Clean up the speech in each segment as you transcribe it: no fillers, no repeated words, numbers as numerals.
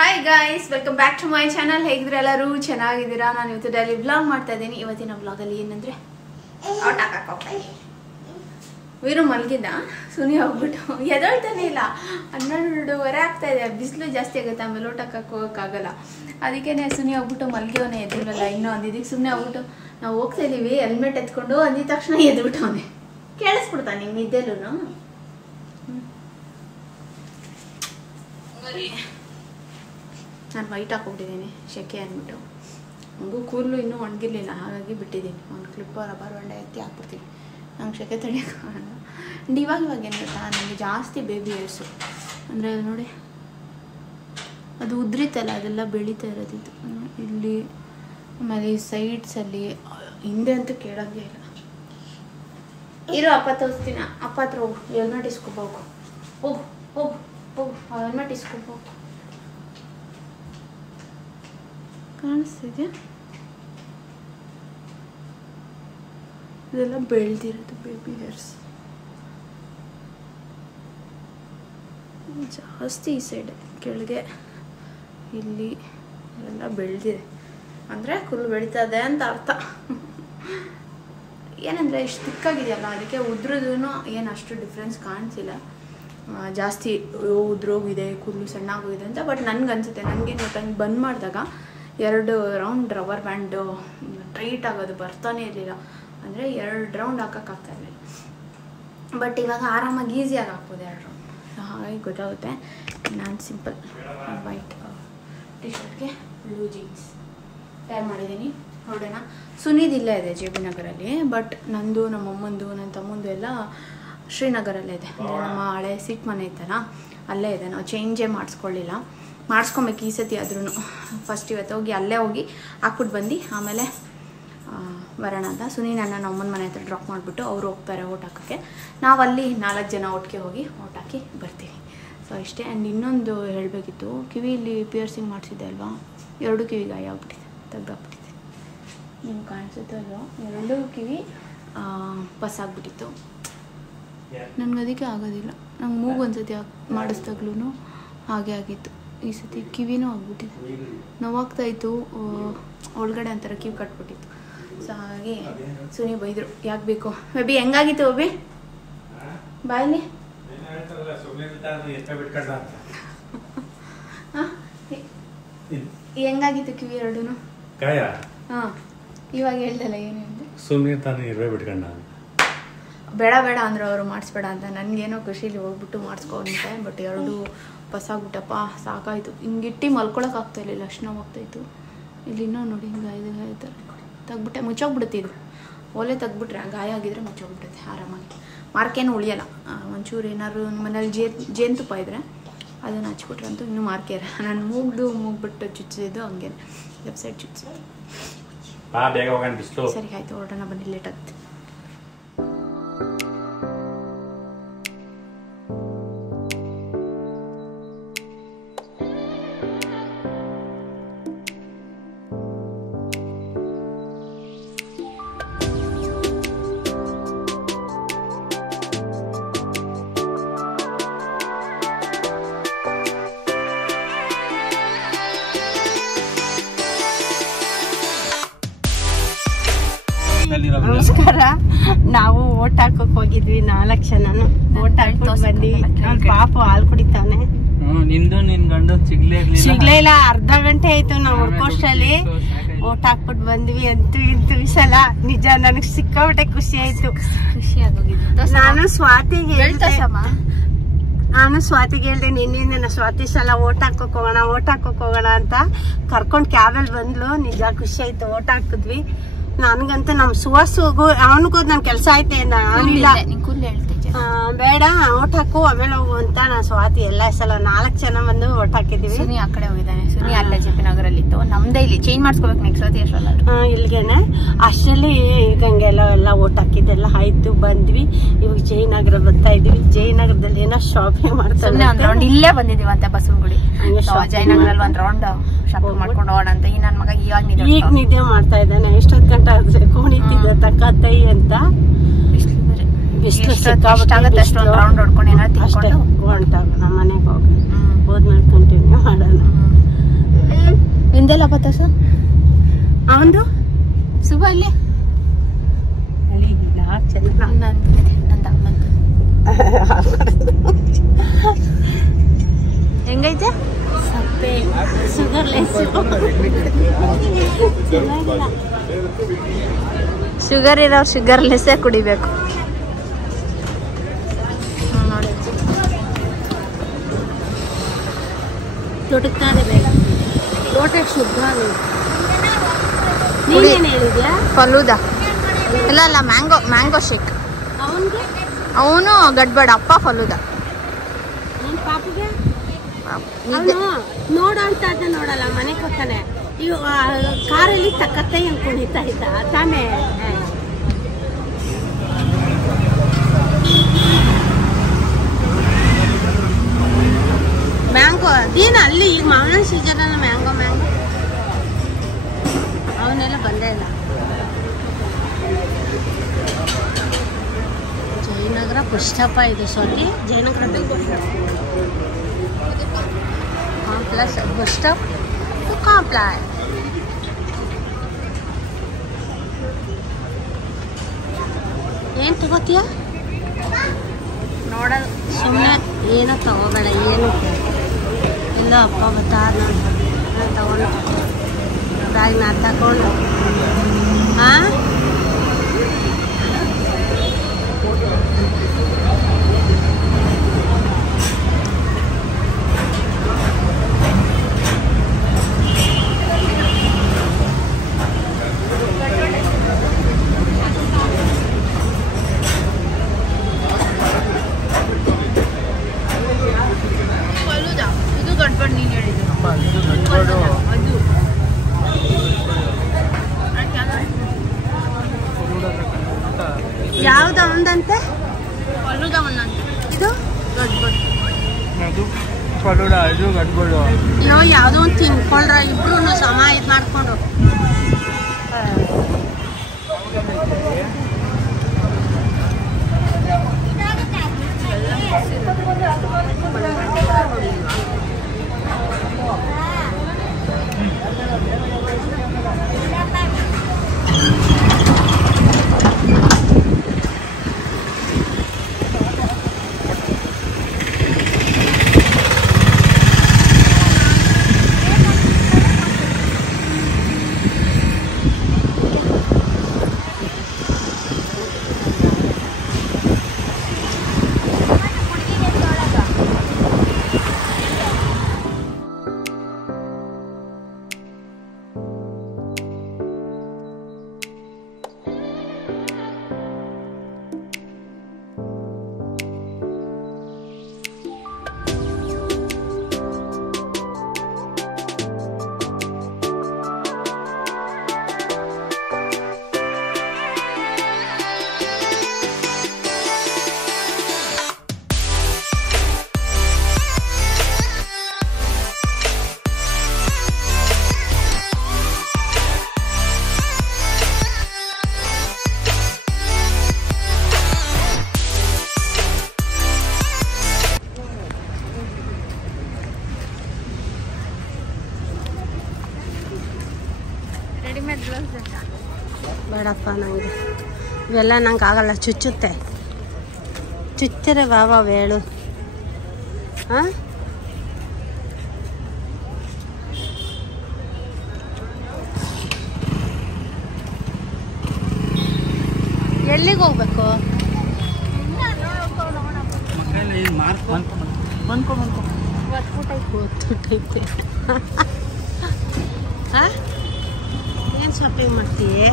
Hi guys, welcome back to my channel. ಹೇಗಿದ್ರೆ ಎಲ್ಲರೂ ಚೆನ್ನಾಗಿದ್ದೀರಾ? ನಾನು ಇವತ್ತು ಡೈಲಿ ವ್ಲಾಗ್ ಮಾಡ್ತಾ ಇದ್ದೀನಿ. ಇವತ್ತಿನ ವ್ಲಾಗಲ್ಲಿ ಏನಂದರೆ ಔಟ್ ಹಾಕಕ್ಕೆ ಹೋಗ್ತಾ ಇದ್ದೀನಿ. ವೀರು ಮಲಗಿದ್ದ, ಸುನಿ ಹೋಗ್ಬಿಟ್ಟು ಎದೊಳ್ತಾನೆ ಇಲ್ಲ. 12:30 ಆಗ್ತಾ ಇದೆ. ಬಿಸಿಲು ಜಾಸ್ತಿ ಆಗುತ್ತೆ, ಆಮೇಲೆ ಔಟ್ ಹಾಕಕ್ಕೆ ಹೋಗೋಕ್ಕಾಗಲ್ಲ. ಅದಕ್ಕೆ ಸುನಿ ಹೋಗ್ಬಿಟ್ಟು ಮಲಗಿವನೇ, ಎದ್ದಿಲ್ವಲ್ಲ ಇನ್ನೂ ಅಂದಿದ್ದಕ್ಕೆ ಸುಮ್ಮನೆ ಹೋಗ್ಬಿಟ್ಟು ನಾವು ಹೋಗ್ತಾ ಇದ್ದೀವಿ ಹೆಲ್ಮೆಟ್ ಎತ್ಕೊಂಡು ಅಂದಿದ ತಕ್ಷಣ ಎದ್ಬಿಟ್ಟವನೇ. ಕೇಳಿಸ್ಬಿಡ್ತಾನೆ ನಿಮ್ಗೆ ನಿದ್ದೆಲ್ಲೂ. ನಾನು ವೈಟ್ ಹಾಕ್ಬಿಟ್ಟಿದ್ದೀನಿ ಶೆಕೆ ಅಂದ್ಬಿಟ್ಟು. ಹಂಗೂ ಕೂದಲು ಇನ್ನೂ ಒಣಗಿರಲಿಲ್ಲ, ಹಾಗಾಗಿ ಬಿಟ್ಟಿದ್ದೀನಿ. ಒಂದು ಕ್ಲಿಪ್ಪು ರಬ್ಬರ್ ಬಂಡೆ ಎತ್ತಿ ಹಾಕ್ಬಿಡ್ತೀನಿ, ನಂಗೆ ಶೆಕೆ ತಡೆಯೋಕ್ಕಾಗಲ್ಲ. ಆ್ಯಂಡ್ ಇವಾಗ ಏನು ಗೊತ್ತಾ, ನನಗೆ ಜಾಸ್ತಿ ಬೇಬಿ ಹೇರ್ಸು ಅಂದರೆ ನೋಡಿ, ಅದು ಉದ್ರಿತಲ್ಲ, ಅದೆಲ್ಲ ಬೆಳೀತಾ ಇರೋದಿತ್ತು ಇಲ್ಲಿ. ಆಮೇಲೆ ಈ ಸೈಡ್ಸಲ್ಲಿ ಹಿಂದೆ ಅಂತೂ ಕೇಳೋಂಗೆ ಇಲ್ಲ. ಇರೋ ಅಪ್ಪ ತೋರಿಸ್ತೀನಿ, ಅಪ್ಪ ಹತ್ರ ಹೋಗು, ಹೆಲ್ಮೆಟ್ ಇಸ್ಕೊಬೋಗು, ಹೋಗು ಹೋಗು ಹೋಗು, ಹೆಲ್ಮೆಟ್ ಇಸ್ಕೊಬೋಗು. ಕಾಣಿಸ್ತಿದ್ಯಾ? ಇದೆಲ್ಲ ಬೆಳೆದಿರೋದು ಬೇಬಿ ಹೇರ್ಸ್ ಜಾಸ್ತಿ. ಈ ಸೈಡ್ ಕೆಳಗೆ ಇಲ್ಲಿ ಎಲ್ಲ ಬೆಳೆದಿದೆ, ಅಂದರೆ ಫುಲ್ ಬೆಳೀತದೆ ಅಂತ ಅರ್ಥ. ಏನಂದರೆ ಇಷ್ಟು ತಿಕ್ಕಾಗಿದೆಯಲ್ಲ, ಅದಕ್ಕೆ ಉದ್ರದೂ ಏನು ಅಷ್ಟು ಡಿಫ್ರೆನ್ಸ್ ಕಾಣಿಸಿಲ್ಲ. ಜಾಸ್ತಿ ಉದ್ರೋಗಿದೆ, ಕೂದಲು ಸಣ್ಣಾಗೋಗಿದೆ ಅಂತ. ಬಟ್ ನನಗನ್ಸುತ್ತೆ, ನನಗೇನು ಗೊತ್ತಂಗೆ ಬಂದ್ ಮಾಡಿದಾಗ 2 ರೌಂಡ್ ರಬ್ಬರ್ ಬ್ಯಾಂಡು ಟೈಟ್ ಆಗೋದು ಬರ್ತಾನೆ ಇರಲಿಲ್ಲ. ಅಂದರೆ 2 ರೌಂಡ್ ಹಾಕೋಕ್ಕಾಗ್ತಾ ಇರಲಿಲ್ಲ. ಬಟ್ ಇವಾಗ ಆರಾಮಾಗಿ ಈಸಿಯಾಗಿ ಹಾಕ್ಬೋದು 2 ರೌಂಡ್, ಹಾಗಾಗಿ ಗೊತ್ತಾಗುತ್ತೆ. ನಾನು ಸಿಂಪಲ್ ವೈಟ್ ಟಿ ಶರ್ಟ್ಗೆ ಬ್ಲೂ ಜೀನ್ಸ್ ಟ್ರೈ ಮಾಡಿದ್ದೀನಿ. ಹೊರಡೋಣ. ಸುನೀದಿಲ್ಲೇ ಇದೆ JB ನಗರಲ್ಲಿ, ಬಟ್ ನಂದು, ನಮ್ಮಮ್ಮಂದು, ನನ್ನ ತಮ್ಮಂದು ಎಲ್ಲ ಶ್ರೀನಗರಲ್ಲೇ ಇದೆ. ಅಂದರೆ ನಮ್ಮ ಹಳೆ ಸೀಟ್ ಮನೆ ಇತ್ತಲ್ಲ, ಅಲ್ಲೇ ಇದೆ. ನಾವು ಚೇಂಜೇ ಮಾಡಿಸ್ಕೊಳ್ಳಿಲ್ಲ, ಮಾಡಿಸ್ಕೊಬೇಕು ಈ ಸತಿ ಆದ್ರೂ. ಫಸ್ಟ್ ಇವತ್ತು ಹೋಗಿ ಅಲ್ಲೇ ಹೋಗಿ ಹಾಕ್ಬಿಟ್ಟು ಬಂದು ಆಮೇಲೆ ಬರೋಣ ಅಂತ. ಸುನಿ ನನ್ನ ಅಮ್ಮನ ಮನೆ ಹತ್ರ ಡ್ರಾಪ್ ಮಾಡಿಬಿಟ್ಟು ಅವರು ಹೋಗ್ತಾರೆ ಓಟ್ ಹಾಕೋಕ್ಕೆ. ನಾವಲ್ಲಿ 4 ಜನ ಒಟ್ಟಿಗೆ ಹೋಗಿ ಓಟ್ ಹಾಕಿ ಬರ್ತೀವಿ. ಸೊ ಇಷ್ಟೇ. ಆ್ಯಂಡ್ ಇನ್ನೊಂದು ಹೇಳಬೇಕಿತ್ತು, ಕಿವಿಯಲ್ಲಿ ಪಿಯರ್ಸಿಂಗ್ ಮಾಡಿಸಿದ್ದೆ ಅಲ್ವಾ, 2 ಕಿವಿ ಗಾಯ ಆಗ್ಬಿಟ್ಟಿದೆ, ತೆಗ್ದಾಕ್ಬಿಟ್ಟಿದೆ. ನಿಮ್ಗೆ ಕಾಣಿಸುತ್ತೆ ಅಲ್ವಾ, 2 ಕಿವಿ ಪಸ್ಸಾಗ್ಬಿಟ್ಟಿತ್ತು. ನನಗದಕ್ಕೆ ಆಗೋದಿಲ್ಲ. ನಂಗೆ ಮೂಗು ಒಂದ್ಸತಿ ಮಾಡಿಸ್ದಾಗ್ಲೂ ಹಾಗೆ ಆಗಿತ್ತು. ಈ ಸತಿ ಕಿವಿನೂ ಆಗ್ಬಿಟ್ಟಿದೆ, ನೋವಾಗ್ತಾಯಿತ್ತು. ಒಳಗಡೆ ಅಂತಾರೆ ಕಿವಿ ಕಟ್ಬಿಟ್ಟಿತ್ತು. ಸೊ ಹಾಗಾಗಿ ಸುನಿ ಬೈದರು, ಯಾಕೆ ಬೇಕು ಬೇಬಿ. ಹೆಂಗಾಗಿತ್ತು ಬೇಬಿ? ಬಾಯಲ್ಲಿ ಹೆಂಗಾಗಿತ್ತು ಕಿವಿ 2? ಹಾಂ, ಇವಾಗ ಹೇಳ್ದಲ್ಲ ಏನು ಹೇಳಿದೆ? ಸುಮ್ಮನೆ ತಾನು ಇರುವೆ ಬಿಟ್ಕೊಂಡ. ಬೇಡ ಬೇಡ ಅಂದ್ರೆ ಅವರು ಮಾಡಿಸ್ಬೇಡ ಅಂತ. ನನಗೇನೋ ಖುಷಿಲಿ ಹೋಗ್ಬಿಟ್ಟು ಮಾಡಿಸ್ಕೊಂಡೆ. ಬಟ್ 2 ಪಸ್ಸಾಗ್ಬಿಟ್ಟಪ್ಪ, ಸಾಕಾಯಿತು. ಹಿಂಗಿಟ್ಟು ಮಲ್ಕೊಳಕ್ಕೆ ಆಗ್ತಾಯಿರಲಿಲ್ಲ, ಅಷ್ಟು ನೋವಾಗ್ತಾಯಿತ್ತು. ಇಲ್ಲಿ ಇನ್ನೂ ನೋಡಿ, ಗಾಯ ಥರ ತೆಗ್ಬಿಟ್ಟೆ, ಮುಚ್ಚೋಗ್ಬಿಡುತ್ತೆ. ಇದು ಒಲೆ ತೆಗ್ಬಿಟ್ರೆ, ಗಾಯ ಆಗಿದ್ರೆ ಮುಚ್ಚೋಗ್ಬಿಡುತ್ತೆ ಆರಾಮಾಗಿ. ಮಾರ್ಕೇನು ಉಳಿಯಲ್ಲ. ಒಂಚೂರು ಏನಾದ್ರು ಮನೇಲಿ ಜೇನುತುಪ್ಪ ಇದ್ದರೆ ಅದನ್ನು ಹಚ್ಬಿಟ್ರೆ ಅಂತೂ ಇನ್ನೂ ಮಾರ್ಕೇ ಇರ. ನಾನು ಮೂಗ್ಬಿಟ್ಟು ಚುಚ್ಚಿದ್ದು ಹಂಗೆ ಲೆಫ್ಟ್ ಸೈಡ್ ಚುಚ್ಚಿದ್ದು. ಸರಿ ಆಯಿತು, ಹೊರಡೋಣ ಬನ್ನಿ, ಲೇಟ್ ಆಗುತ್ತೆ. ನಮಸ್ಕಾರ. ನಾವು ಓಟ್ ಹಾಕಕ್ ಹೋಗಿದ್ವಿ, 4 ಜನನು ಓಟ್ ಹಾಕ್ಬಿಟ್ಟು ಬಂದ್ವಿ. ಪಾಪ ಹಾಲು ಕುಡಿತಾನೆ, ನಿನ್ ಗಂಡು ಸಿಗ್ಲೇ ಇಲ್ಲ. ಅರ್ಧ ಗಂಟೆ ಆಯ್ತು ನಾವು ಹುಡ್ಕೋಷ್ಟಲ್ಲಿ. ಓಟ್ ಹಾಕ್ಬಿಟ್ಟು ಬಂದ್ವಿ. ಅಂತೂ ಇಂತೂ ಈ ಸಲ ನಿಜ ನನಗ್ ಸಿಕ್ಕಾಬಿಟ್ಟೆ ಖುಷಿ ಆಯ್ತು. ನಾನು ಸ್ವಾತಿಗೆ ಹೇಳ್ದೆ ನಿನ್ನಿಂದ, ಸ್ವಾತಿ ಸಲ ಓಟ್ ಹಾಕೋಕ್ ಹೋಗೋಣ ಅಂತ ಕರ್ಕೊಂಡ್ ಕ್ಯಾಬಲ್ಲಿ ಬಂದ್ಲು. ನಿಜ ಖುಷಿ ಆಯ್ತು, ಓಟ್ ಹಾಕಿದ್ವಿ. ನನ್ಗಂತ ನಮ್ ಸುವಾಸುಗೂ ಅವನಿಗೂ ನನ್ ಕೆಲ್ಸ ಐತೆ, ಬೇಡ ಓಟ್ ಹಾಕು ಆಮೇಲೆ ಹೋಗು ಅಂತ ನಾನು ಸ್ವಾತಿ ಎಲ್ಲ ಸಲ 4 ಜನ ಬಂದು ಓಟ್ ಹಾಕಿದೀವಿ. ಸುನಿ ಆ ಕಡೆ ಹೋಗಿದ್ದಾನೆ, ಸುನಿ ಅಲ್ಲೇ JB ನಗರಲ್ಲಿ ಇತ್ತು. ನಮ್ದೇ ಇಲ್ಲಿ ಚೇಂಜ್ ಮಾಡಿಸ್ಕೋಬೇಕು ನೆಕ್ಸ್ಟ್ ಸತಿ ಅಷ್ಟಲ್ಲ. ಇಲ್ಲಿಗೆನೆ ಅಷ್ಟರಲ್ಲಿ ಗಂಗೆಲ್ಲ ಓಟ್ ಹಾಕಿದ್ದೆಲ್ಲ ಆಯ್ತು, ಬಂದ್ವಿ. ಇವಾಗ ಜಯನಗರ ಬರ್ತಾ ಇದೀವಿ. ಜಯನಗರದಲ್ಲಿ ಏನೋ ಶಾಪಿಂಗ್ ಮಾಡ್ತಾರೆ. ಒಂದ್ ರೌಂಡ್ ಇಲ್ಲೇ ಬಂದಿದೀವಿ ಅಂತ ಬಸವನಗುಡಿ. ಜಯನಗರಲ್ಲಿ ಒಂದ್ ರೌಂಡ್ ಶಾಪಿಂಗ್ ಮಾಡ್ಕೊಂಡು ಹೋಗೋಣ ಅಂತ. ಈ ನನ್ ಮಗ ಈಗ ನಿದ್ದೆ ಮಾಡ್ತಾ ಇದ್ದಾನೆ. ಎಷ್ಟೊತ್ತು ಗಂಟೆ ಆದ್ರೆ ಕೋಣಿತಿದ್ದ ತಕ್ಕತ್ತೈ ಅಂತ. ರೌಂಡ್ ಹೊಡ್ಕೊಂಡು ಅಷ್ಟೇ ಹೊಂಟಾಗ ನಮ್ಮ ಮನೆಗೆ ಹೋಗಿ ಹೋದ್ಮೇಲೆ ಕಂಟಿನ್ಯೂ ಮಾಡೋಣ. ನಿಂದೆಲ್ಲ ಪತ್ತಾಸ ಅವಂದು ಸುಬ ಇಲ್ಲಿ ಹೆಂಗೈತೆ ಸಪ್ಪೆ ಶುಗರ್ಲೆಸ್ ಶುಗರ್ ಇರೋರು ಶುಗರ್ಲೆಸ್ಸೇ ಕುಡಿಬೇಕು. ತೊಡಗ್ತಾನೆ ಬೇಡ ಲೋಟಕ್ಕೆ ಶುದ್ಧ. ನೀನೇನು ಹೇಳಿದ್ಯಾ? ಫಲೂದಾ ಇಲ್ಲ ಮ್ಯಾಂಗೋ ಶೇಕ್. ಅವನಿಗೆ ಅವನು ಗಡ್ಬಡ ಅಪ್ಪ ಫಲೂದಾ. ನಿನ್ ಪಾಪಗೆ ಅವನು ನೋಡೋ ಅಂತ ಅದ ನೋಡಲ್ಲ, ಮನೆಗೆ ಹೋಗ್ತಾನೆ. ಇವ್ ಕಾರಲ್ಲಿ ತಕ್ಕತ್ತೆ ಹೆಂಗ್ ಕುಣಿತಾ ಇದ್ದ ತಾನೇ. ಮ್ಯಾಂಗೋ ಅದೇನು ಅಲ್ಲಿ ಈಗ ಮಾವಿನ ಸೀಸನ್ ಅಲ್ಲ, ಮ್ಯಾಂಗೋ ಅವನ್ನೆಲ್ಲ ಬಂದೇ ಇಲ್ಲ. ಜಯನಗರ ಪುಷ್ಟಪ್ಪ ಇದು Swathi. Jayanagar complex bus stop to complex. ಏನು ತಗೋತೀಯ? ನೋಡೋದು ಸುಮ್ಮನೆ ಏನೋ ತಗೋಬೇಡ. ಏನು ಎಲ್ಲ ಅಪ್ಪ ಬತ್ತಾರ ನಾನು ತಗೊಂಡು ಬ್ಯಾಗ್ ನಾ ತಗೊಂಡು ಹಾಂ ಇದು ಗಡ್ಬಡ್ ನೀನು ಹೇಳಿದ್ದು ಅದು ಯಾವ್ದು ಒಂದಂತೆ ಫಲೂದ ಒಂದಂತೆ. ಇದು ಗಡ್ಬಡ್ ಅದು ಫಲೂಡ, ಇದು ಗಡ್ಬಡು. ಅಯ್ಯೋ ಯಾವುದೋ ಒಂದು ತಿನ್ಕೊಳ್ರ ಇಬ್ರು ಸಮ ಇದು ಮಾಡ್ಕೊಂಡು. ರೆಡಿಮೇಡ್ ಬ್ಲೌಸ್ ಬೇಡಪ್ಪ ನನಗೆ ಇವೆಲ್ಲ ನಂಗೆ ಆಗಲ್ಲ, ಚುಚ್ಚುತ್ತೆ. ಚುಚ್ಚಿರೆ ಬಾಬಾ ಹೇಳು. ಹಾಂ ಎಲ್ಲಿಗೆ ಹೋಗ್ಬೇಕು? ಗೊತ್ತೈತೆ. ಹಾಂ ಏನು ಶಾಪಿಂಗ್ ಮಾಡ್ತೀಯ?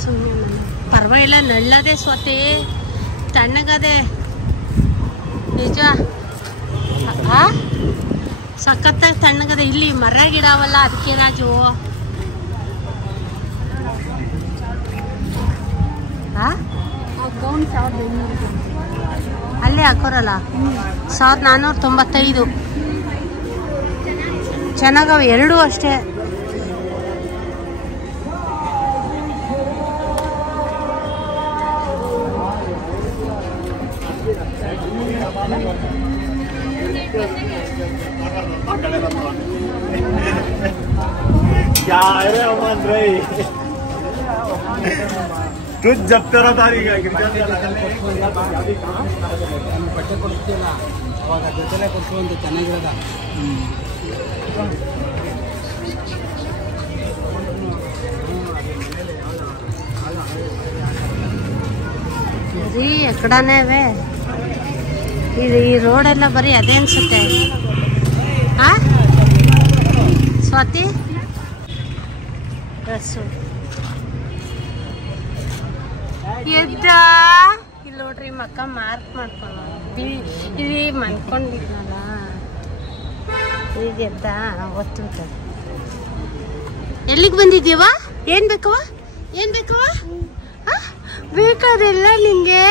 ಸುಮ್ಮನೆ ಪರವಾಗಿಲ್ಲ, ನಳ್ಳದೆ ಸ್ವತೆ ತಣ್ಣಗದೆ ನಿಜ. ಸಖತ್ತಾಗಿ ತಣ್ಣಗದೆ. ಇಲ್ಲಿ ಮರ ಗಿಡವಲ್ಲ, ಅದಕ್ಕೆ ರಾಜು. ಗೌನ್ 1500 ಅಲ್ಲೇ ಹಾಕೋರಲ್ಲ. 1495 ಚೆನ್ನಾಗವ ಎರಡೂ ಅಷ್ಟೇ. तुझ जब तेरा तारीख है ಬಟ್ಟೆ ಕೊಡ್ತೀಯಲ್ಲ ಅವಾಗ ಜೊತೆಲೆ ಕೊಡ್ಕೊಂಡು ಚೆನ್ನಾಗಿರೋದ. ಬರೀ ಎಕಡನೇ ಇವೆ. ಇದು ಈ ರೋಡೆಲ್ಲ ಬರೀ ಅದೇ ಅನ್ಸುತ್ತೆ. ಆ ಸ್ವಾತಿ ಡ್ರೆಸ್ಸು ಎದ್ದ ಇಲ್ಲಿ ನೋಡ್ರಿ ಮಕ್ಕ ಮಾರ್ಕ್ ಮಾಡ್ಕೊಳ್ಳೋ ಇಲ್ಲಿ ಮನ್ಕೊಂಡಿದ್ನಲ್ಲ ಈಗ ಎದ್ದ ಒತ್ತು. ಎಲ್ಲಿಗೆ ಬಂದಿದ್ದೀವ? ಏನ್ ಬೇಕವ? ಏನ್ ಬೇಕವ? ಬೇಕಾದೆಲ್ಲ ನಿಂಗೆ?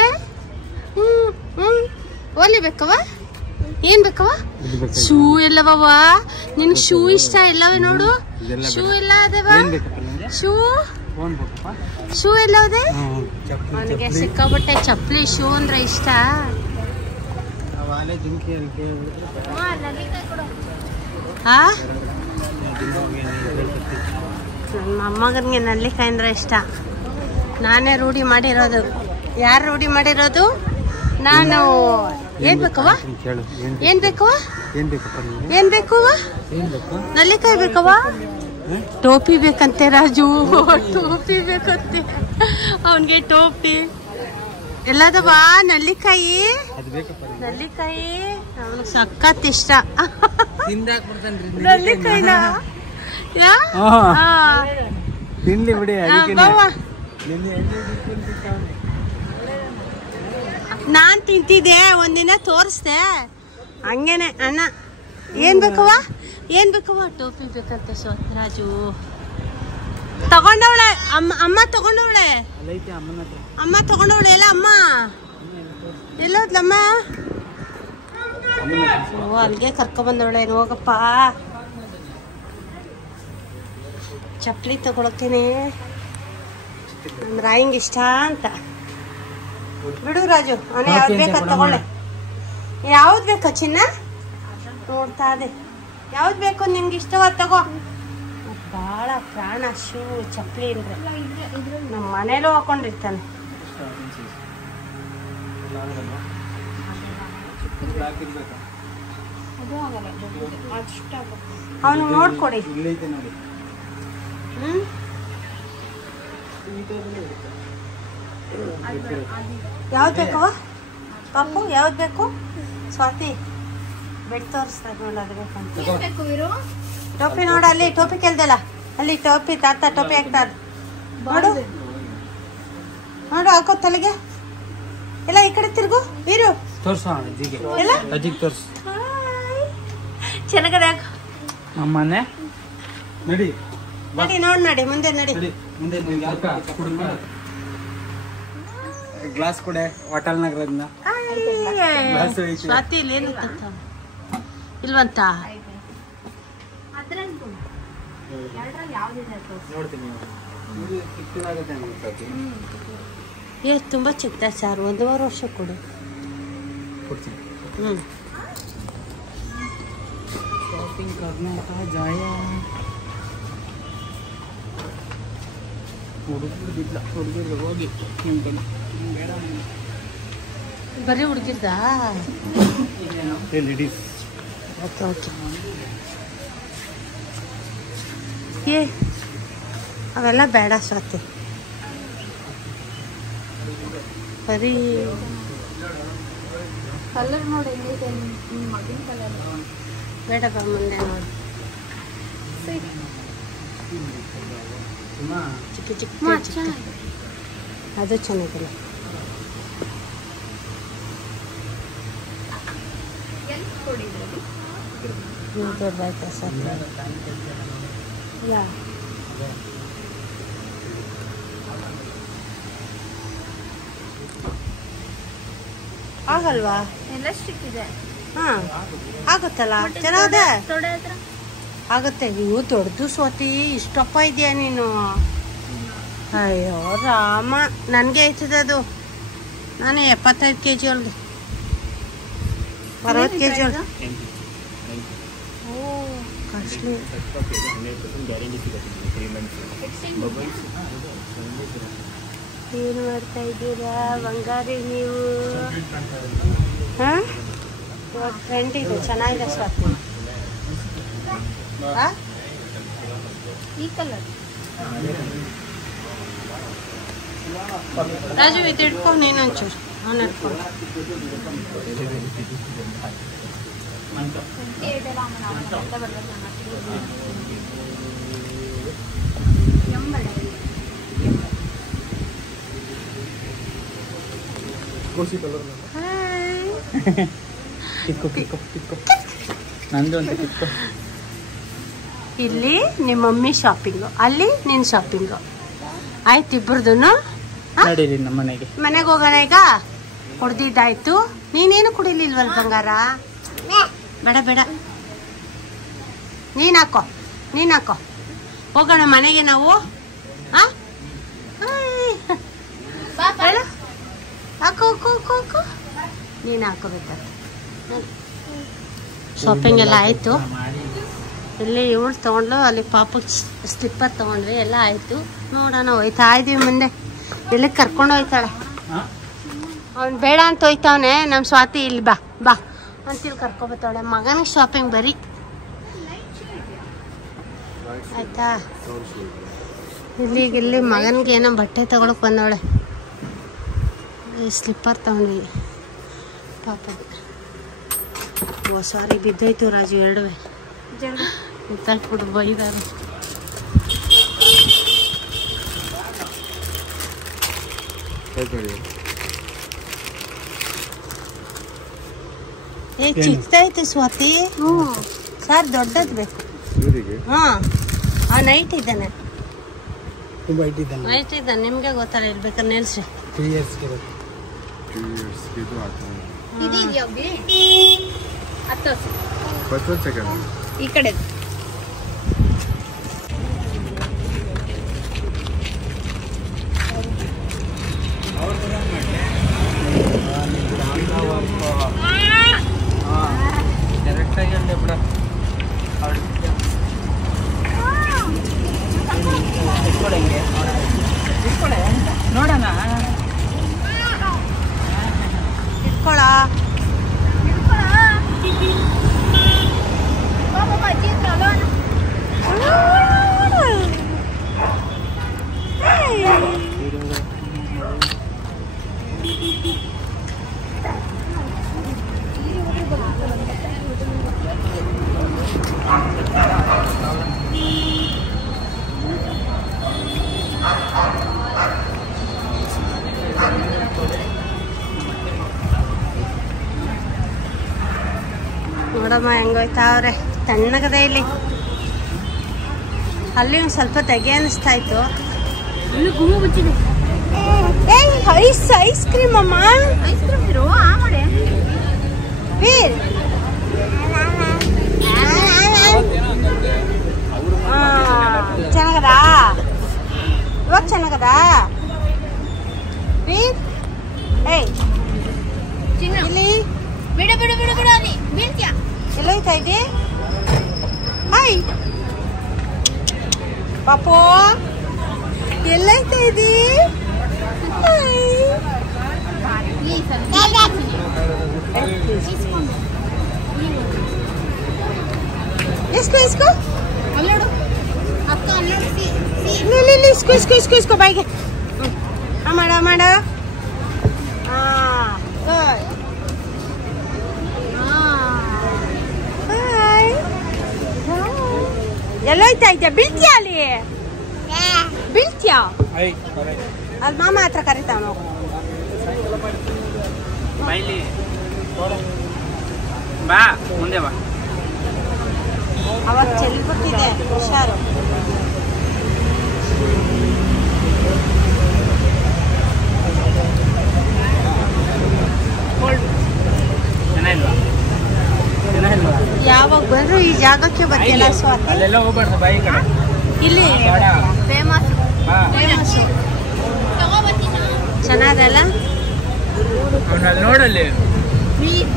ಒಲಿ ಬೇಕವ? ಏನ್ ಬೇಕವ? ಶೂ ಎಲ್ಲವ? ನಿನ್ಗೆ ಶೂ ಇಷ್ಟ ಎಲ್ಲವೇ ನೋಡು. ಶೂ ಎಲ್ಲ ಅದೇವ? ಶೂ ಶೂ ಎಲ್ಲ ಅದೇ? ಅವನಿಗೆ ಸಿಕ್ಕಾಬಟ್ಟೆ ಚಪ್ಪಲಿ ಶೂ ಅಂದ್ರೆ ಇಷ್ಟ. ನನ್ನ ಮೊಮ್ಮಗನಿಗೆ ನಲ್ಲಿಕಾಯಿ ಅಂದ್ರೆ ಇಷ್ಟ. ನಾನೇ ರೂಢಿ ಮಾಡಿರೋದು. ಯಾರು ರೂಢಿ ಮಾಡಿರೋದು? ನಾನು. ಏನ್ ಬೇಕವ? ಏನ್ ಬೇಕವ? ಏನ್ ಬೇಕವ? ನಲ್ಲಿಕಾಯಿ ಬೇಕವ? ಟೋಪಿ ಬೇಕಂತೆ ರಾಜು. ಟೋಪಿ ಬೇಕಂತೆ ಅವನ್ಗೆ. ಟೋಪಿ ಎಲ್ಲದವ? ನಲ್ಲಿಕಾಯಿ ನಲ್ಲಿಕಾಯಿ ಅವನಿಗೆ ಸಖತ್ ಇಷ್ಟ. ನಲ್ಲಿಕಾಯಿನ ತಿನ್ಲಿ ಬಿಡಿ. ನಾನ್ ತಿಂತಿದ್ದೆ ಒಂದಿನ ತೋರಿಸ್ದೆ ಹಂಗೇನೆ. ಅಣ್ಣ ಏನ್ ಬೇಕವ? ಏನ್ ಬೇಕವ? ಟೋಪಿ ಬೇಕಂತೆ ರಾಜು. ತಗೊಂಡವಳೆ ಅಮ್ಮ ತಗೊಂಡವಳೆ. ಅಮ್ಮ ತಗೊಂಡವಳೆ ಎಲ್ಲ. ಅಮ್ಮ ಎಲ್ಲೋದ್ಲಮ್ಮ? ಅಲ್ಲಿಗೆ ಕರ್ಕೊಂಬಂದವಳೆ. ಹೋಗಪ್ಪ ಚಪ್ಪಲಿ ತಗೊಳಕ್ಕೇನೆ ನಮ್ ರಾಯಿಂಗ್ ಇಷ್ಟ ಅಂತ. ಬಿಡು ರಾಜು, ಅವನೇ ಯಾವ್ದು ಬೇಕಂತ ತಗೊಳ್ಳೆ. ಯಾವ್ದು ಬೇಕಾ ಚಿನ್ನ? ನೋಡ್ತಾ ಅದೇ ಯಾವ್ದು ಬೇಕು ನಿಮ್ಗೆ ಇಷ್ಟವಾದ ತಗೋ. ಭಾಳ ಪ್ರಾಣ ಶೂ ಚಪ್ಪಲಿ ಅಂದ್ರೆ. ನಮ್ಮ ಮನೇಲೂ ಹಾಕೊಂಡಿರ್ತಾನೆ. ಅವನು ನೋಡ್ಕೊಡಿ. ಯಾವ್ದು ಬೇಕವ ಪಾಪು? ಯಾವ್ದು ಬೇಕು ಸ್ವಾತಿ? ಬೆಡ್ ತೋರಿಸ್ತಾ ನೋಡ ಅದು ಬೇಕಂತ. ಟೋಪಿ ನೋಡ ಅಲ್ಲಿ. ಟೋಪಿ ಕೇಳ್ದಲ್ಲ ಅಲ್ಲಿ. ಟೋಪಿ ತಾತ ಟೋಪಿ ಹಾಕ್ತಾರ ನೋಡು. ನೋಡು ಹಾಕೋ ತಲೆಗೆ ಎಲ್ಲ. ಈ ಕಡೆ ತಿರ್ಗು ಇರು. ಎಲ್ಲ ಚೆನ್ನಾಗಡೆ ಹಾಕು. ಅಮ್ಮನೆ ನಡಿ ನಡಿ ನೋಡ್ ನಡಿ ಮುಂದೆ ನಡಿ. ಗ್ಲಾಸ್ ಕೊಡೆ ಹೋಟೆಲ್ ನಗರದ್ನ. ಸ್ವಾತಿ ಇಲ್ಲಿ ಇಲ್ವಂತ? ತುಂಬಾ ಚಿಕ್ಕ ಸಾರು. 1.5 ವರ್ಷ ಕೊಡು. ಶಾಪಿಂಗ್ ಕರ್ನಾಟಕ ಜಾಯ ಹುಡುಗಿರ್ದು ಹೋಗಿ ಬರೀ ಹುಡುಗಿರ್ದ? ಲೇಡೀಸ್. ಓಕೆ. ಏ ಅವೆಲ್ಲ ಬೇಡ ಸ್ವಾತಿ. ಬರೀ ಕಲರ್ ನೋಡಿ ಹೆಂಗೈತೆ ನಿಮ್ಮ ಮಗಿನ ಕಲರ್. ಬೇಡಪ್ಪ ಮುಂದೆ ನೋಡಿ. ಚಿಕ್ಕ ಚಿಕ್ಕ ಅದು ಚೆನ್ನಾಗಿಲ್ಲ. ದೊಡ್ಡದಾಯ್ತಾ ಸರ್? ಆಗಲ್ವಾ? ಎಲ್ಲ ಸ್ಟಿಕ್ ಇದೆ. ಹಾ ಆಗುತ್ತಲ್ಲ. ಚೆನ್ನಾಗಿದೆ. ಆಗುತ್ತೆ. ನೀವು ದೊಡ್ಡದು ಸ್ವಾತಿ. ಇಷ್ಟಪ್ಪ ಇದೆಯಾ ನೀನು? ಅಯ್ಯೋ ರಾಮ, ನನಗೆ ಆಯ್ತದೆ ಅದು. ನಾನು 75 kg ಒಳಗೆ 60 kg ಒಳಗೆ. ಓ ಕಾಸ್ಟ್ಲಿ. ಏನು ಮಾಡ್ತಾ ಇದ್ದೀರಾ ಬಂಗಾರಿ ನೀವು? ಹಾಂ ಇವಾಗ ಟ್ರೆಂಡ್ ಇದೆ, ಚೆನ್ನಾಗಿದೆ ಸ್ವಾತಿ. ಈ ಕಲರ್ ರಾಜು ಇದು ಇಟ್ಕೊ, ನೀನು ಒಂಚೂರು ಅವನು ಇಟ್ಕೊಂಡು. ನಂದು ಅಂತ ಕಿತ್ಕೊ. ಇಲ್ಲಿ ನಿಮ್ಮ ಮಮ್ಮಿ ಶಾಪಿಂಗು, ಅಲ್ಲಿ ನಿನ್ನ ಶಾಪಿಂಗು ಆಯ್ತು ಇಬ್ಬರದು. ನಡೀರಿ ನಮ್ಮ ಮನೆಗೆ. ಮನೆಗೆ ಹೋಗೋಣ ಈಗ. ಕುಡ್ದಿದ್ದಾಯ್ತು. ನೀನೇನು ಕುಡಿಲಿಲ್ವಲ್ ಬಂಗಾರ? ಬೇಡ ಬೇಡ, ನೀನು ಹಾಕೋ ಹೋಗೋಣ ಮನೆಗೆ ನಾವು. ಹಾಕೋ ನೀನು ಹಾಕೋಬೇಕಾದ್ರೆ. ಶಾಪಿಂಗ್ ಎಲ್ಲ ಆಯಿತು. ಇಲ್ಲಿ ಇವಳು ತೊಗೊಂಡ್ಲು, ಅಲ್ಲಿ ಪಾಪಕ್ಕೆ ಸ್ಲಿಪ್ಪರ್ ತೊಗೊಂಡ್ವಿ, ಎಲ್ಲ ಆಯಿತು. ನೋಡೋಣ ಹೋಯ್ತಾ ಇದ್ದೀವಿ ಮುಂದೆ. ಇಲ್ಲಿ ಕರ್ಕೊಂಡು ಹೋಯ್ತಾಳೆ. ಅವ್ನು ಬೇಡ ಅಂತ ಹೋಯ್ತವನೆ ನಮ್ಮ ಸ್ವಾತಿ. ಇಲ್ಲಿ ಬಾ ಬಾ ಅಂತಿಲ್ಲಿ ಕರ್ಕೊಬತ್ತಾಳೆ. ಮಗನಿಗೆ ಶಾಪಿಂಗ್ ಬರೀ ಆಯ್ತಾ. ಇಲ್ಲಿ ಮಗನಿಗೆ ಏನೋ ಬಟ್ಟೆ ತಗೊಳಕ್ ಬಂದವಳೆ. ಸ್ಲಿಪ್ಪರ್ ತಗೊಂಡ್ವಿ ಪಾಪಗೆ. ಸಾರಿ ಬಿದ್ದೋಯ್ತು ರಾಜು ಎರಡುವೆ. ಗೊತ್ತಾಗ್ಬಿಟ್ಟು ಬೈದಾರೆ. ಚಿಕ್ಕದಾಯ್ತು ಸ್ವಾತಿ. ಸರ್ ದೊಡ್ಡದು ಬೇಕು. ಹಾಂ ನೈಟ್ ಇದ್ದಾನೆ. ನೈಟ್ ಇದ್ದಾನೆ, ನಿಮಗೆ ಗೊತ್ತಲ್ಲ. ಇರ್ಬೇಕಾದ್ರೆ ನಿಲ್ಸ್ರಿ. 3 yearsಗೆ ಈ ಕಡೆ ಡೈರೆಕ್ಟಾಗಿ ಅಲ್ಲೇ ಬಿಡ. ನೋಡೋಣ. ಇಟ್ಕೊಳ ನೋಡಮ್ಮ ಹೆಂಗೋಯ್ತಾವ್ರೆ. ತಣ್ಣಗದೆ ಇಲ್ಲಿ. ಅಲ್ಲಿ ಒಂದು ಸ್ವಲ್ಪ ತೆಗೆ ಅನಿಸ್ತಾ ಇತ್ತು. ಐಸ್ ಕ್ರೀಮ್ ಅಮ್ಮ. ವೀರ್ ಚೆನ್ನಾಗದಾ? ಇವಾಗ ಚೆನ್ನಾಗದಾ ವೀರ್? ಏಯ್ ಇಲ್ಲಿ ಬಿಡ ಬಿಡ ಬಿಡ ಬಿಡ ಬೀಳ್ತೀಯ. ಎಲ್ಲೋಯ್ತಾ ಇದ್ದಿ? ಹಾಯ್ ಪಾಪು, ಎಲ್ಲೋಯ್ತಾ ಇದ್ದಿ? ಇಸ್ಕೋ ಇಸ್ಕೋ ಅಲ್ಲೋಡು ಅಕ್ಕ, ಅಲ್ಲೋಡು. ಇಸ್ಕೋ ಇಸ್ಕೋ ಇಸ್ಕೋ ಇಸ್ಕೋ ಬಾಯಿಗೆ. ಮಾಡ ಮಾಡ. ಎಲ್ಲೋಯ್ತಾ ಇದ್ಯಾ? ಬೀಳ್ತೀಯ ಅಲ್ಲಿ? ಬೀಳ್ತೀಯ? ಅಲ್ಲಿ ಮಾಮ ಹತ್ರ ಕರಿತಾವ. ಬಾ ಮುಂದೆ ಬಾ. ಅವಾಗ ಚೆಲ್ಬಿಟ್ಟಿದೆ, ಹುಷಾರು. ಯಾವಾಗ ಬಂದ್ರು ಈ ಜಾಗಕ್ಕೆ ಬರ್ತಿಲ್ಲ ಸ್ವಾತಿ. ಅಲ್ಲೆಲ್ಲ ಹೋಗ್ಬಾರ್ದು, ಬಾಯಿ ಕಡೆ. ಇಲ್ಲಿ ಫೇಮಸ್ ಚೆನ್ನಾಗಲ್ಲ. ಅವನಲ್ಲಿ ನೋಡಲ್ಲಿ. ನೀರು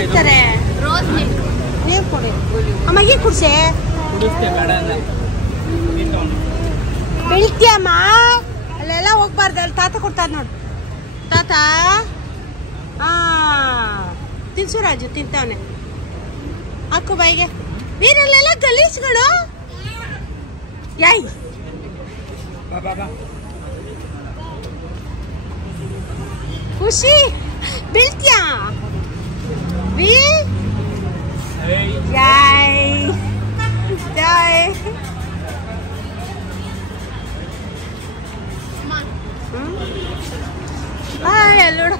ಕುಡಿಸ್ತಾರೆ? ನೀವು ಕೊಡಿ ಅಮ್ಮಗೆ ಕುಡ್ಸೆ. ಬೆಳಿತೀಯಮ್ಮ ಅಲ್ಲೆಲ್ಲ ಹೋಗ್ಬಾರ್ದು. ಅಲ್ಲಿ ತಾತ ಕೊಡ್ತಾರ ನೋಡು. ತಾತ ತಿನ್ಸು ರಾಜು ತಿಂತವನೆ. ಹಾಕು ಬಾಯಿಗೆ. ನೀರಲ್ಲೆಲ್ಲ ಗಲೀಜ್ಗಳು. ಯಾಯ್ ಖುಷಿ ಬೀಳ್ತೀಯ? ಜಾಯ್ ಜಾಯ್. ಬಾಯ್ ಅಲ್ಲೋಡ.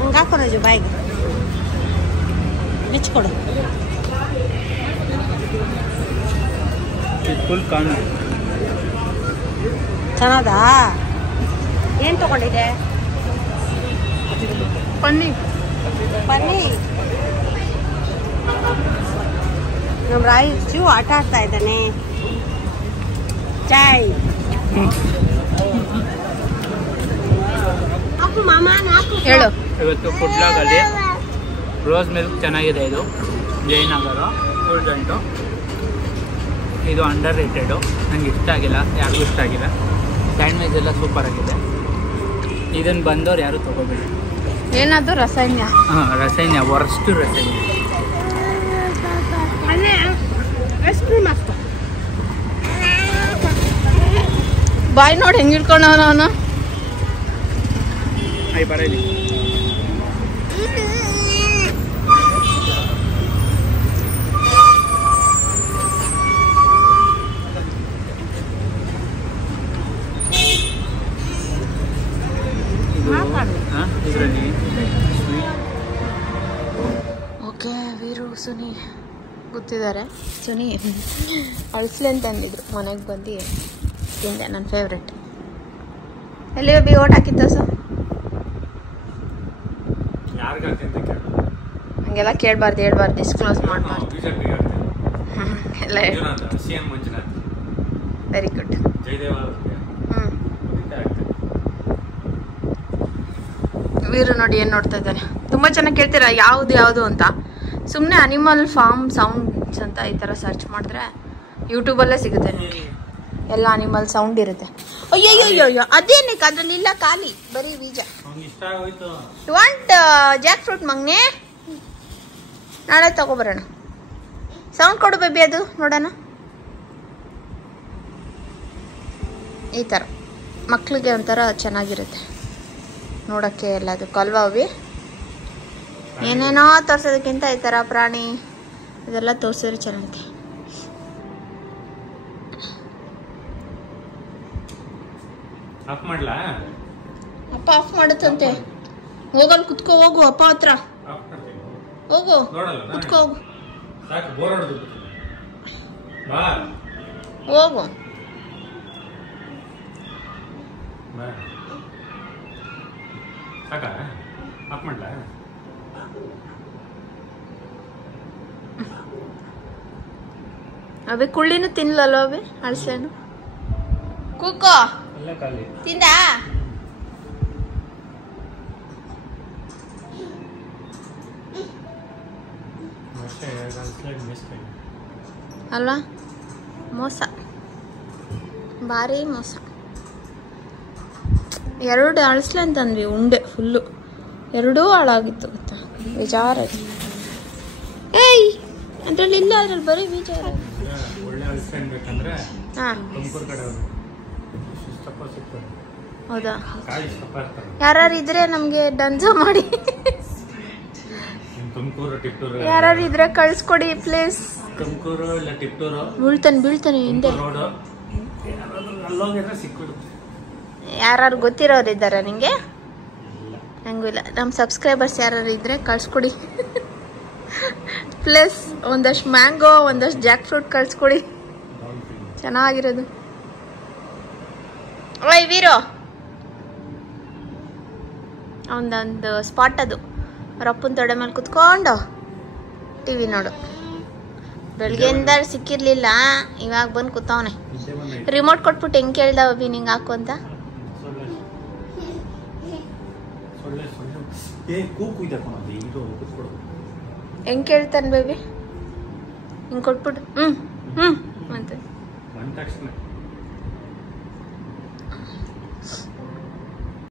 ಹಂಗಾಕೊ ರಾಜು ಬಾಯಿಗೆ ಬಿಚ್ಕೊಡು. ಫುಲ್ ಕಾಣು. ಚೆನ್ನಾದಾ? ಏನು ತಗೊಂಡಿದೆ? ಪನ್ನೀರ್. ಪನ್ನೀರ್. ನಮ್ಮ ರಾಯಚು ಆಟ ಆಡ್ತಾ ಇದ್ದಾನೆ. ಚಾಯ್ ಹಾಕು ಮಾಮ ನಾಕು ಹೇಳು. ಇವತ್ತು ಫುಡ್ ಬ್ಲಾಗಲ್ಲಿ ರೋಸ್ ಮಿಲ್ಕ್ ಚೆನ್ನಾಗಿದೆ. ಇದು ಜಯನಗರ ಫುಲ್ ಇದು ಅಂಡರ್ ರೇಟೆಡು. ನನಗೆ ಇಷ್ಟ ಆಗಿಲ್ಲ, ಯಾರಿಗೂ ಇಷ್ಟ ಆಗಿಲ್ಲ. ಸ್ಯಾಂಡ್ವಿಚ್ ಎಲ್ಲ ಸೂಪರ್ ಆಗಿದೆ. ಇದನ್ನು ಬಂದವ್ರು ಯಾರು ತೊಗೋಬೇಡಿ. ಏನದು ರಸಾಯನ? ಹಾಂ, ರಸಾಯನ ವರ್ಸ್ಟ್ ರಸಾಯನ. ಅಲ್ಲೇ ಐಸ್ ಕ್ರೀಮ್ ಅಷ್ಟು. ಬಾಯ್ ನೋಡಿ ಹೆಂಗೆ ಇಟ್ಕೊಂಡವನ ಅವನು. ಆಯ್ ಬರೀಲಿ. ಇದರಲ್ಲಿ ಓಕೆ, ವೀರು ಸುನಿ ಗೊತ್ತಿದ್ದಾರೆ. ಸುನಿ ಅಳಿಸ್ಲಿ ಅಂತ ಅಂದಿದ್ರು. ಮನೆಗೆ ಬಂದು ತಿಂದೆ. ನನ್ನ ಫೇವ್ರೆಟ್. ಎಲ್ಲಿ ಬಿ ಓಟ್ ಹಾಕಿದ್ದ ಸರ್? ಹಂಗೆಲ್ಲ ಕೇಳಬಾರ್ದು, ಹೇಳ್ಬಾರ್ದು, ಡಿಸ್ಕ್ಲೋಸ್ ಮಾಡಬಾರ್ದು ಎಲ್ಲ. Very good. ವೀರು ನೋಡಿ ಏನು ನೋಡ್ತಾ ಇದ್ದಾನೆ. ತುಂಬ ಚೆನ್ನಾಗಿ ಕೇಳ್ತೀರಾ ಯಾವುದು ಯಾವುದು ಅಂತ. ಸುಮ್ಮನೆ ಅನಿಮಲ್ ಫಾರ್ಮ್ ಸೌಂಡ್ಸ್ ಅಂತ ಈ ಥರ ಸರ್ಚ್ ಮಾಡಿದ್ರೆ ಯೂಟ್ಯೂಬಲ್ಲೇ ಸಿಗುತ್ತೆ ನಿಮಗೆ. ಎಲ್ಲ ಅನಿಮಲ್ ಸೌಂಡ್ ಇರುತ್ತೆ. ಅಯ್ಯಯ್ಯೋ ಅದೇನಕ್ಕೆ ಅದರಲ್ಲಿಲ್ಲ, ಖಾಲಿ ಬರೀ ಬೀಜ. ಯು ವಾಂಟ್ ಜಾಕ್ ಫ್ರೂಟ್ ಮಗ್ನೆ? ನಾಳೆ ತಗೊಬರೋಣ. ಸೌಂಡ್ ಕೊಡು ಬೇಬಿ, ಅದು ನೋಡೋಣ. ಈ ಥರ ಮಕ್ಕಳಿಗೆ ಒಂಥರ ಚೆನ್ನಾಗಿರುತ್ತೆ ನೋಡೋಕ್ಕೆ ಎಲ್ಲದಕ್ಕೂ ಅಲ್ವಾ ಅವಿ? ಏನೇನೋ ತೋರ್ಸೋದಕ್ಕಿಂತ ಈ ಥರ ಪ್ರಾಣಿ ಇದೆಲ್ಲ ತೋರಿಸಿದ್ರೆ ಚೆನ್ನಾಗಿದೆ. ಅಪ್ಪ ಆಫ್ ಮಾಡುತ್ತಂತೆ. ಹೋಗಲ್ ಕುತ್ಕೋ, ಹೋಗು ಅಪ್ಪ ಹತ್ರ ಹೋಗು, ಕುತ್ಕೋ ಹೋಗು, ಹೋಗು. ಅವೆ ಕುಳ್ಳಿನೂ ತಿನ್ಲಲ್ವ ಅವೆ? ಅಳಸೇನು ಕೂಕೋ ತಿಂದ? ಅಲ್ವಾ? ಮೋಸ, ಭಾರಿ ಮೋಸ. 2 ಅಳಿಸ್ಲೆ ಅಂತಂದ್ವಿ, ಉಂಡೆ ಫುಲ್ಲು. 2 ಹಾಳಾಗಿತ್ತು ಗೊತ್ತಾ, ಬೇಜಾರಾಗಿ. ಏಯ್ ಅದ್ರಲ್ಲಿ ಇಲ್ಲ, ಅದ್ರಲ್ಲಿ ಬರೀ ಬೀಜ. ಹಾಂ ಹೌದಾ? ಯಾರು ಇದ್ರೆ ನಮಗೆ ಡನ್ಸೋ ಮಾಡಿ, ಯಾರು ಇದ್ರೆ ಕಳ್ಸ್ಕೊಡಿ ಪ್ಲೀಸ್. ಬೀಳ್ತಾನೆ ಹಿಂದೆ. ಯಾರು ಗೊತ್ತಿರೋರು ಇದ್ದಾರಾ ನಿಂಗೆ? ನಂಗೂ ಇಲ್ಲ. ನಮ್ಮ ಸಬ್ಸ್ಕ್ರೈಬರ್ಸ್ ಯಾರು ಇದ್ರೆ ಕಳ್ಸ್ಕೊಡಿ ಪ್ಲಸ್. ಒಂದಷ್ಟು ಮ್ಯಾಂಗೋ, ಒಂದಷ್ಟು ಜಾಕ್ ಫ್ರೂಟ್ ಕಳ್ಸ್ಕೊಡಿ, ಚೆನ್ನಾಗಿರೋದು. ಓಯ್ ವೀರೋ, ಅವನದೊಂದು ಸ್ಪಾಟ್ ಅದು. ಅವ್ರ ಅಪ್ಪನ ತೊಡೆ ಮೇಲೆ ಕುತ್ಕೊಂಡು ಟಿ ವಿ ನೋಡು. ಬೆಳಗ್ಗೆಯಿಂದ ಸಿಕ್ಕಿರ್ಲಿಲ್ಲ, ಇವಾಗ ಬಂದು ಕೂತವನೆ. ರಿಮೋಟ್ ಕೊಟ್ಬಿಟ್ಟು ಹೆಂಗೆ ಕೇಳ್ದ ಅಭಿ ನಿಂಗೆ ಹಾಕು ಅಂತ. ಹೆಂಗೆ ಕೇಳ್ತಾನೆ ಬೇಬಿ? ಹಿಂಗೆ ಕೊಟ್ಬಿಟ್ಟು ಹ್ಞೂ ಅಂತ